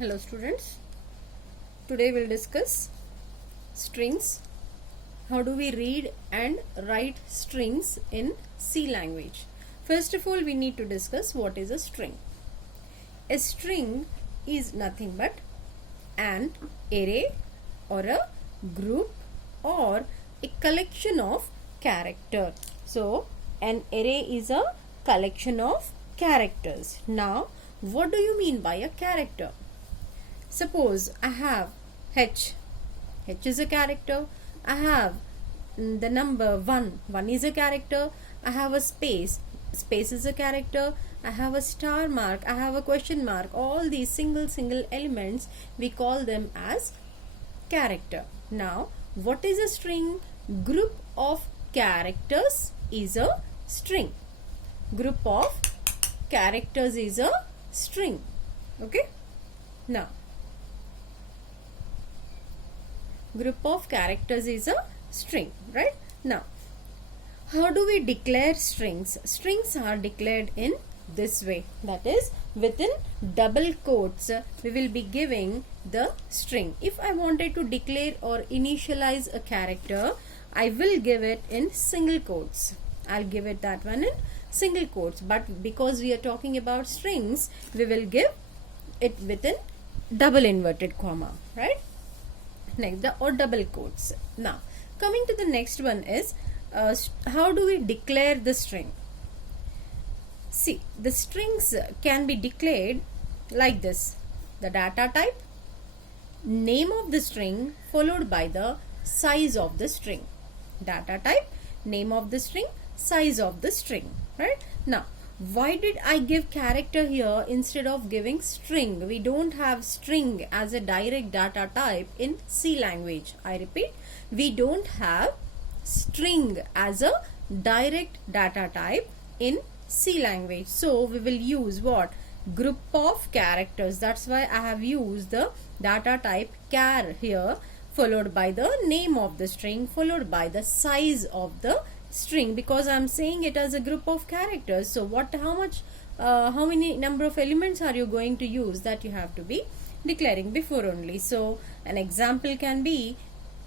Hello students, today we'll discuss strings. How do we read and write strings in C language? First of all, we need to discuss what is a string. A string is nothing but an array or a group or a collection of characters. So, an array is a collection of characters. Now, what do you mean by a character? Suppose I have H. H is a character. I have the number 1. 1 is a character. I have a space. Space is a character. I have a star mark. I have a question mark. All these single elements, we call them as character. Now, what is a string? Group of characters is a string. Group of characters is a string. Okay? Now, group of characters is a string, right? Now, how do we declare strings? Strings are declared in this way, that is within double quotes we will be giving the string. If I wanted to declare or initialize a character, I will give it in single quotes. I'll give it that one in single quotes, but because we are talking about strings, we will give it within double inverted comma, right? Next, or double quotes. Now, coming to the next one is how do we declare the string? See, the strings can be declared like this: the data type, name of the string followed by the size of the string. Data type, name of the string, size of the string, right? Now, why did I give character here instead of giving string? We don't have string as a direct data type in C language. I repeat, we don't have string as a direct data type in C language. So we will use what? Group of characters. That's why I have used the data type char here, followed by the name of the string, followed by the size of the string, because I am saying it as a group of characters. So how many number of elements are you going to use, that you have to be declaring before only. So an example can be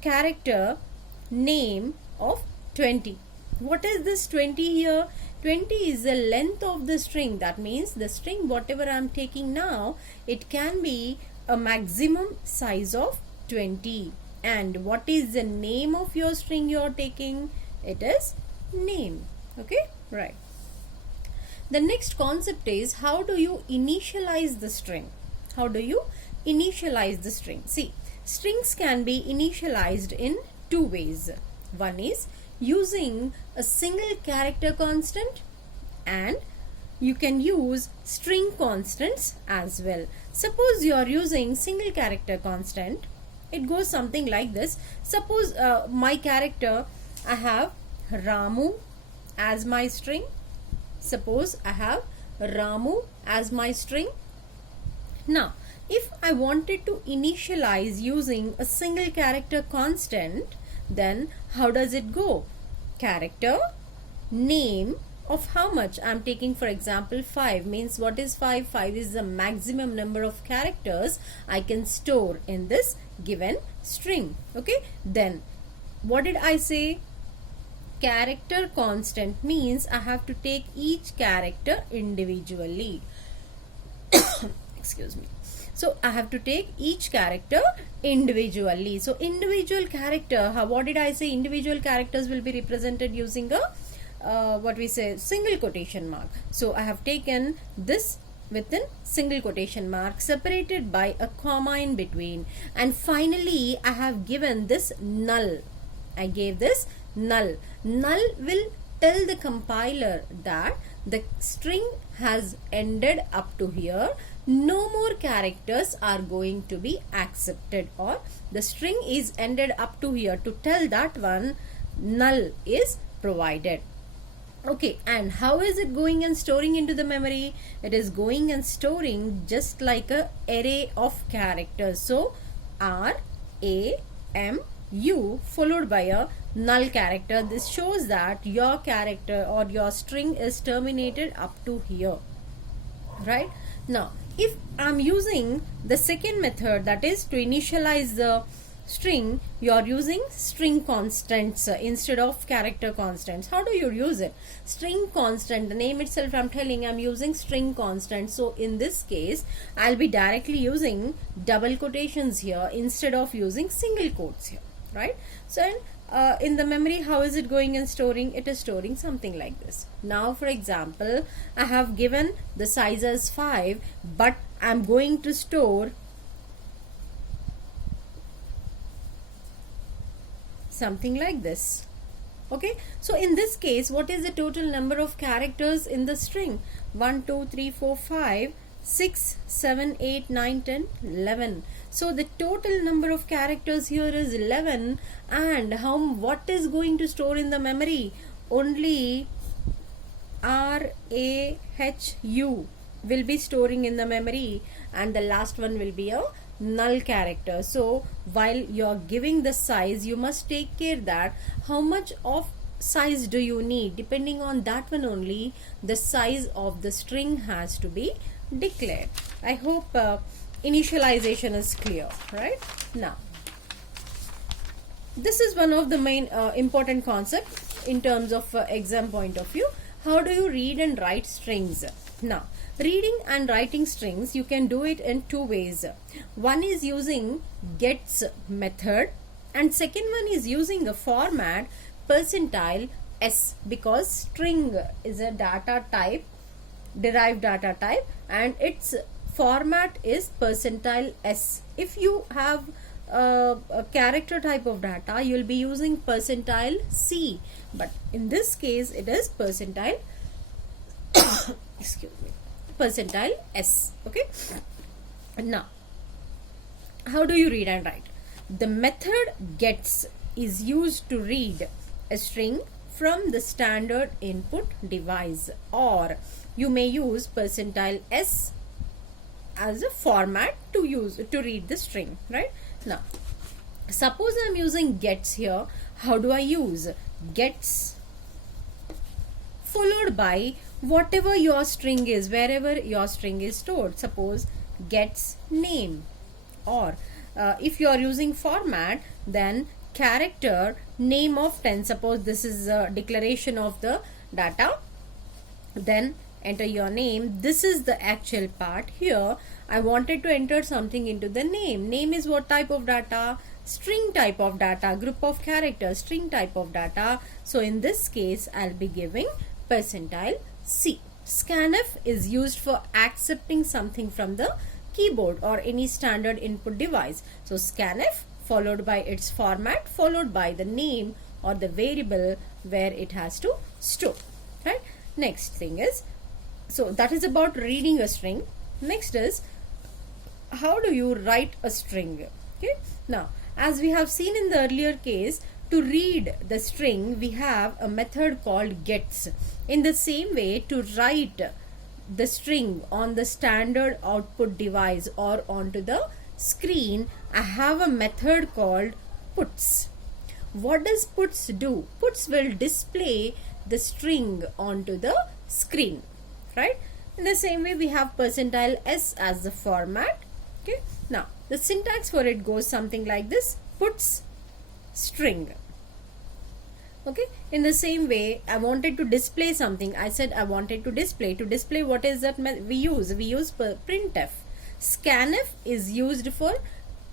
character name of 20. What is this 20 here? 20 is the length of the string. That means the string whatever I am taking now, it can be a maximum size of 20. And what is the name of your string you are taking? It is name. Okay, right. The next concept is, how do you initialize the string? How do you initialize the string? See, strings can be initialized in two ways. One is using a single character constant, and you can use string constants as well. Suppose you are using single character constant, it goes something like this. Suppose my character, I have Ramu as my string. Suppose I have Ramu as my string. Now, if I wanted to initialize using a single character constant, then how does it go? Character name of how much I'm taking. For example, 5 means, what is 5? 5 is the maximum number of characters I can store in this given string. Okay, then what did I say? Character constant means I have to take each character individually. Excuse me. So I have to take each character individually. So individual character, what did I say? Individual characters will be represented using a single quotation mark. So I have taken this within single quotation mark, separated by a comma in between, and finally I have given this null. I gave this null. Null will tell the compiler that the string has ended up to here. No more characters are going to be accepted, or the string is ended up to here. To tell that one, null is provided. Okay, and how is it going and storing into the memory? It is going and storing just like a array of characters. So R A M U followed by a null character. This shows that your character or your string is terminated up to here, right? Now, if I'm using the second method, that is to initialize the string, you are using string constants instead of character constants. How do you use it? String constant, the name itself I'm telling, I'm using string constant. So in this case I'll be directly using double quotations here instead of using single quotes here, right? So in the memory, how is it going and storing? It is storing something like this. Now for example, I have given the size as 5, but I'm going to store something like this. Okay, so in this case, what is the total number of characters in the string? 1 2 3 4 5 6 7 8 9 10 11. So the total number of characters here is 11, and what is going to store in the memory? Only RAHU will be storing in the memory, and the last one will be a null character. So while you're giving the size, you must take care that how much of size do you need. Depending on that one only, the size of the string has to be declared. I hope initialization is clear, right? Now this is one of the main important concepts in terms of exam point of view. How do you read and write strings? Now reading and writing strings, you can do it in two ways. One is using gets method, and second one is using a format %s, because string is a data type, derived data type, and its format is %s. If you have a character type of data, you will be using %c, but in this case it is excuse me, %s. Okay, now how do you read and write? The method gets is used to read a string from the standard input device, or you may use %s as a format to read the string, right? Now suppose I'm using gets here. How do I use gets followed by whatever your string is, wherever your string is stored? Suppose gets name, or if you are using format, then character name of 10. Suppose this is a declaration of the data, then enter your name. This is the actual part. Here I wanted to enter something into the name. Name is what type of data? String type of data, group of characters, string type of data. So in this case I'll be giving %c. Scanf is used for accepting something from the keyboard or any standard input device. So scanf followed by its format followed by the name or the variable where it has to store, right? Next thing is, so that is about reading a string. Next is, how do you write a string? Okay, now as we have seen in the earlier case, to read the string we have a method called gets. In the same way, to write the string on the standard output device or onto the screen, I have a method called puts. What does puts do? Puts will display the string onto the screen, right? In the same way, we have %s as the format. Okay, now the syntax for it goes something like this: puts string. Okay, in the same way, I wanted to display something. I said I wanted to display what is that we use printf. Scanf is used for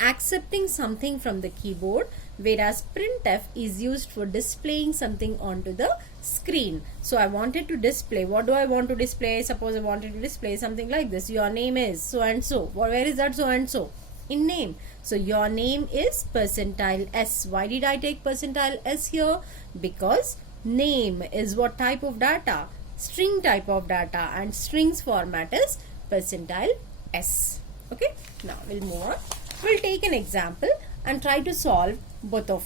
accepting something from the keyboard, whereas printf is used for displaying something onto the screen. So I wanted to display, what do I want to display? Suppose I wanted to display something like this: your name is so and so. Where is that so and so? In name. So your name is %s. Why did I take %s here? Because name is what type of data? String type of data, and strings format is %s. Okay, now we'll move on. We'll take an example and try to solve both of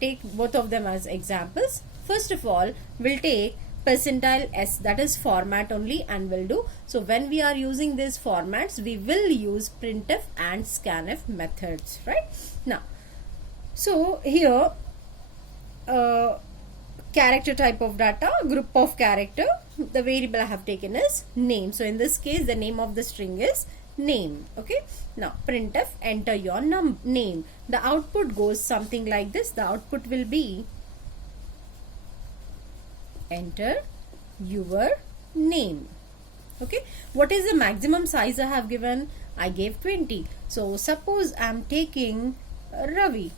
take both of them as examples. First of all, we'll take %s, that is format only, and we'll do. So when we are using these formats, we will use printf and scanf methods, right? Now, so here character type of data, group of character, the variable I have taken is name. So in this case, the name of the string is name. Okay. Now printf, enter your name. The output goes something like this. The output will be enter your name. Okay. What is the maximum size I have given? I gave 20. So suppose I am taking Ravi.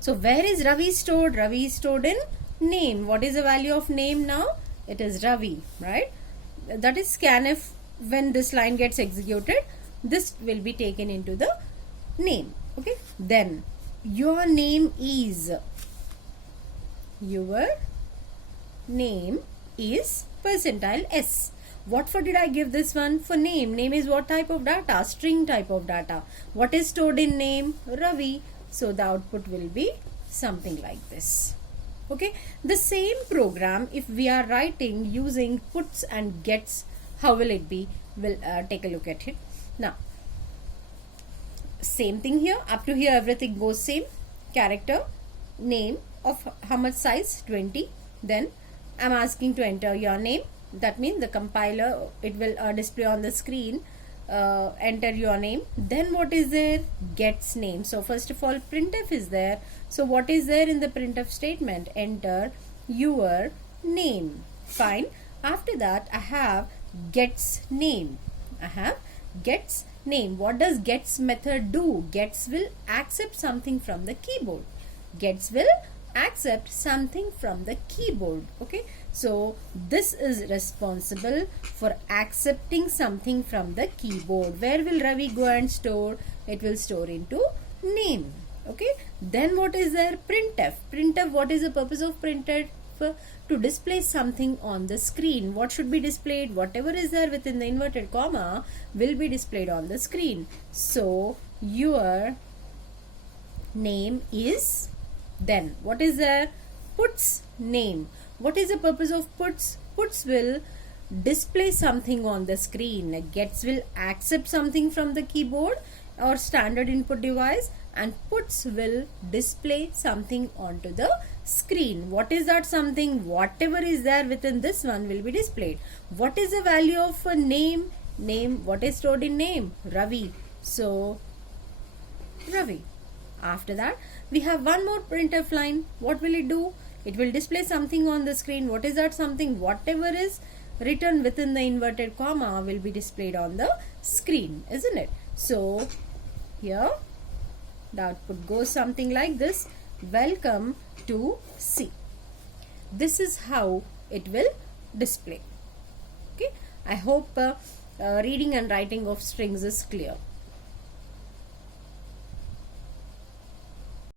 So where is Ravi stored? Ravi is stored in name. What is the value of name now? It is Ravi, right? That is scanf. When this line gets executed, this will be taken into the name. Okay. Then your name is percentile S. What for did I give this one? For name. Name is what type of data? String type of data. What is stored in name? Ravi. So the output will be something like this. Okay. The same program, if we are writing using puts and gets, how will it be? We'll take a look at it. Now, same thing here. Up to here, everything goes same. Character, name of how much size? 20. Then I'm asking to enter your name. That means the compiler, it will display on the screen, enter your name. Then what is there? Gets name. So first of all, printf is there. So what is there in the printf statement? Enter your name. Fine. After that, I have gets name. What does gets method do? Gets will accept something from the keyboard. Okay. So this is responsible for accepting something from the keyboard. Where will Ravi go and store? It will store into name. Okay. Then what is there? Printf. What is the purpose of printf? To display something on the screen. What should be displayed? Whatever is there within the inverted comma will be displayed on the screen. So your name is, then what is there? Puts name. What is the purpose of puts? Puts will display something on the screen. Gets will accept something from the keyboard or standard input device, and puts will display something onto the screen. What is that something? Whatever is there within this one will be displayed. What is the value of a name? What is stored in name? Ravi. So Ravi. After that, we have one more printf line. What will it do? It will display something on the screen. What is that something? Whatever is written within the inverted comma will be displayed on the screen, isn't it? So here the output goes something like this. Welcome to C. This is how it will display. Okay. I hope reading and writing of strings is clear.